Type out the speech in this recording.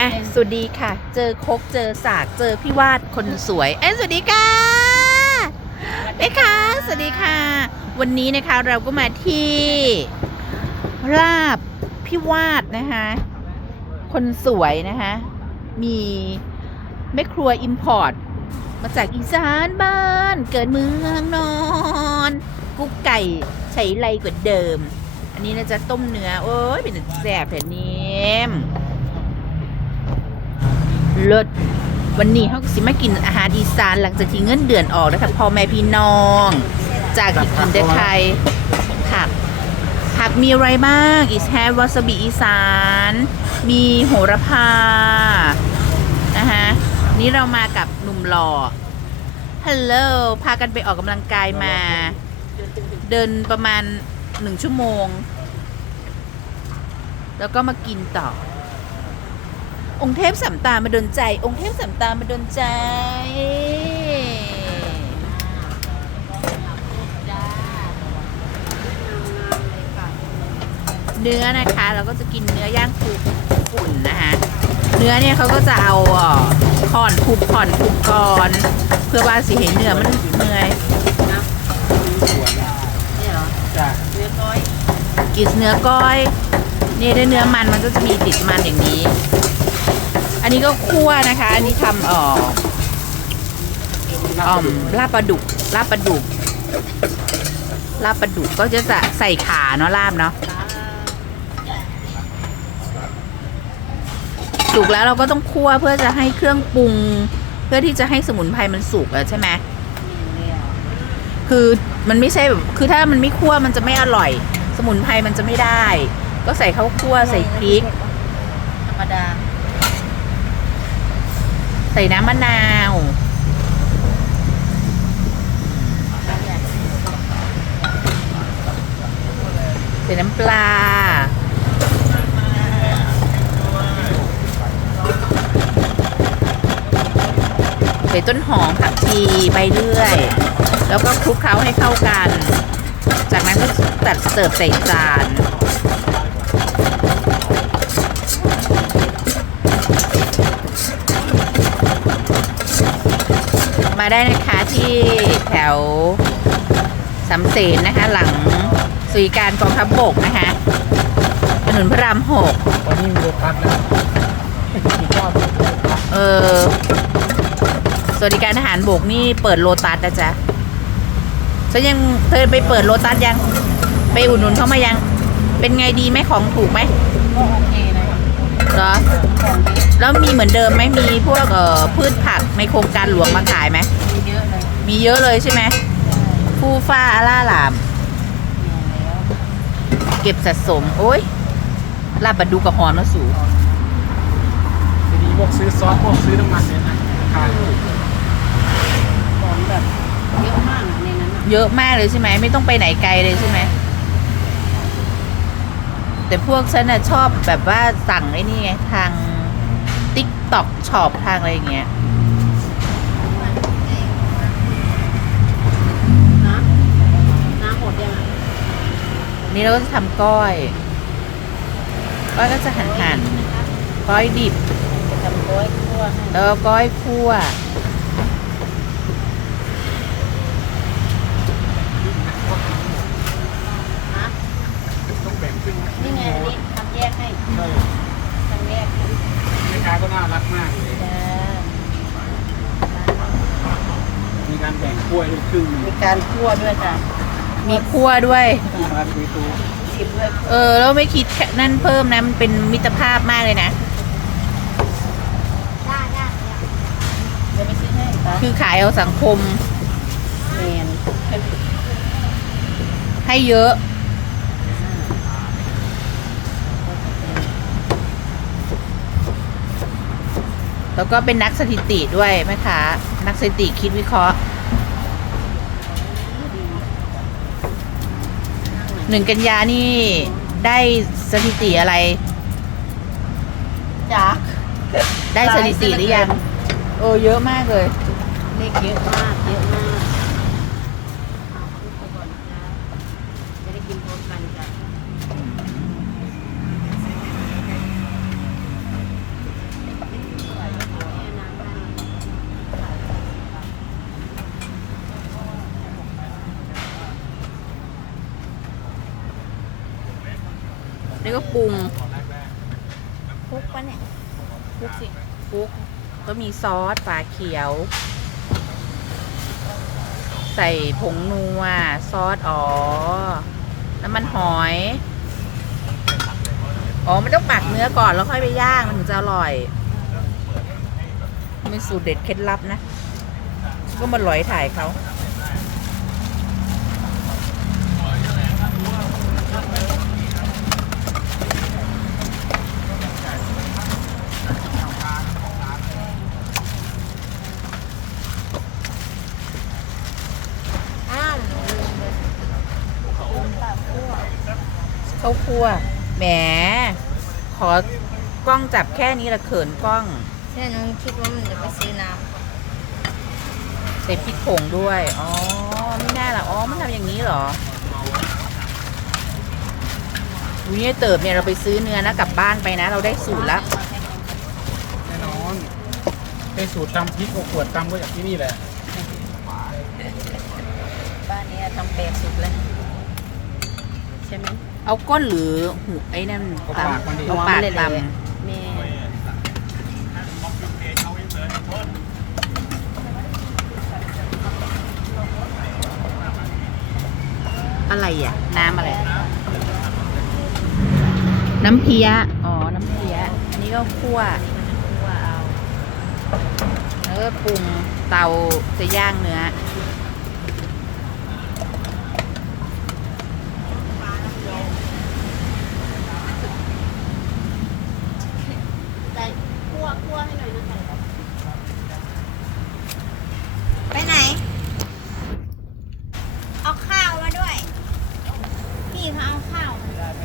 อะสวัสดีค่ะ เจอคกเจอสากเจอพี่วาดคนสวยเอ้สวัสดีค่ะเอ้ค่ะ สวัสดีค่ะ วันนี้นะคะเราก็มาที่ลาบพี่วาดนะคะ คนสวยนะคะ มีแม่ครัวอิมพอร์ตมาจากอีสานบ้านเกิดเมืองนอน กุ๊กไก่ใช้ไรกว่าเดิม อันนี้นะจะต้มเนื้อ โอ้ยเป็นแสบแผ่นนี้ เลิศวันนี้เขาก็สิมากินอาหารอีสานหลังจากที่เงินเดือนออกแล้วค่ะพ่อแม่พี่น้อง จากที่กินแต่ไทยผักผักมีอะไรบ้างอีแฮวาซาบิอีสาน มีโหระพานะคะนี่เรามากับหนุ่มหล่อฮัลโหลพากันไปออกกำลังกายมา เดินประมาณหนึ่งชั่วโมง แล้วก็มากินต่อ องค์เทพสัมตามาดนใจ องค์เทพสัมตามาดนใจเนื้อนะคะเราก็จะกินเนื้อย่างฟูฝุ่นนะคะเนื้อเนี่ยเขาก็จะเอาเอ่อขอนทุบขอนทุบก่อนเพื่อว่าสิเห็นเนื้อมันเมื่อยนี่เหรอจ้ะเนื้อก้อยกินเนื้อก้อยนี่ได้เนื้อมันมันก็จะมีติดมันอย่างนี้ อันนี้ก็คั่วนะคะ อันนี้ทำเอ่ออ่อมลาบปลาดุกลาบปลาดุกลาบปลาดุกก็จะจะใส่ขาเนาะลาบเนาะสุกแล้วเราก็ต้องคั่วเพื่อจะให้เครื่องปรุง เพื่อที่จะให้สมุนไพรมันสุกอะใช่ไหมคือมันไม่ใช่แบบคือถ้ามันไม่คั่วมันจะไม่อร่อย สมุนไพรมันจะไม่ได้ ก็ใส่ข้าวคั่วใส่พริก ธรรมดา ใส่น้ำมะนาว ใส่น้ำปลา ใส่ต้นหอมผักชีไปเรื่อย แล้วก็คลุกเคล้าให้เข้ากัน จากนั้นก็ตัดเสิร์ฟใส่จาน ได้นะคะที่แถวสำเสนนะคะ หลังสุริการกองทัพบกนะคะถนนพระรามหกตอนนี้มีโลตัสแล้วมีชอบเออสวัสดิการทหารบกนี่เปิดโลตัสนะจ๊ะฉันยังเธอไปเปิดโลตัสยัง ไปอุดหนุนเขามายัง เป็นไงดีไหมของถูกไหมก็โอเคเลย เหรอของดีแล้วมีเหมือนเดิมไหมมีพวกเอ่อพืชผักในโครงการหลวงมาขายไหมมีเยอะเลยมีเยอะเลยใช่ไหมฟูฟ้าอาล่าหลามมีแล้วเก็บสะสม โอ้ยลาบบัดดูกับหอมแล้วสูทีนี้พวกซื้อซอสพวกซื้อน้ำมันเนี่ยนะราคาถูกของแบบเยอะมากอะในนั้นอะเยอะมากเลยใช่ไหมไม่ต้องไปไหนไกลเลยใช่ไหม แต่พวกฉันน่ะชอบแบบว่าสั่งไอ้นี่ไงทางติ๊กต็อกช็อปทางอะไรอย่างเงี้ยน้ำน้ำหมดยังอะนี่เราก็จะทำก้อยก้อยก็จะหั่นหั่นๆก้อยดิบ จะทำก้อยคั่วให้ แล้วก็ก้อยคั่ว ฮะ ต้องแบ่งครึ่งนะ นี่ไงอันนี้ทำแยกให้ ใช่ ทำแยกให้ แม่ค้าก็น่ารักมากเลย จ้า มี การแบ่งกล้วยด้วยครึ่งหนึงมีการคั่วด้วยจ้ะมีคั่วด้วยน่ารักดีตูชิมด้วยเออแล้วไม่คิดแค่นั่นเพิ่มนะมันเป็นมิตรภาพมากเลยนะ ได้ได้เดี๋ยวไปซื้อให้ค่ะคือขายเอาสังคมแมนให้เยอะ แล้วก็เป็นนักสถิติด้วยไหมคะนักสถิติคิดวิเคราะห์ หนึ่งกันยานี่ได้สถิติอะไรจักได้สถิติหรือยังโอ้เยอะมากเลย เลขเยอะมากเยอะมากจะได้กินพร้อมกันจ้ะ นี่ก็ปรุงคุกปะเนี่ยคุกสิคลุกก็มีซอสฝาเขียว ใส่ผงนัวซอสอ๋อน้ำมันหอย อ๋อมันต้องหมักเนื้อก่อนแล้วค่อยไปย่างมันถึงจะอร่อยเป็นสูตรเด็ดเคล็ดลับนะ ก็มาหลอยถ่ายเขา อ้าวหนูลืมเลยลืมปากคั่ว ข้าวคั่วแหม ขอกล้องจับแค่นี้ละเขินกล้องเนี่ยน้องคิดว่ามันจะไปซื้อน้ใส่พริกผงด้วย อ๋อ ไม่น่าละอ๋อ มันทำอย่างนี้เหรออุ้ยเนี่ยเติบเนี่ยเราไปซื้อเนื้อนะกลับบ้านไปนะ เราได้สูตรแล้ว แน่นอนเป็นสูตรตำพริกขวดตำก็จากที่นี่แหละำบ้านนี้ทำเป็ดสุดเลย ใช่ไหม เอาก้นหรือหูไอ้นั่นเอาตำปากมันดิเอาปากหัวมันเลยตเลยแม่ำอะไรอะ น้ำอะไร น้ำเพี้ยอ๋อ น้ำเพี้ยอันนี้ก็คั่วว้าวแล้วก็ปรุงเตาจะย่างเนื้อ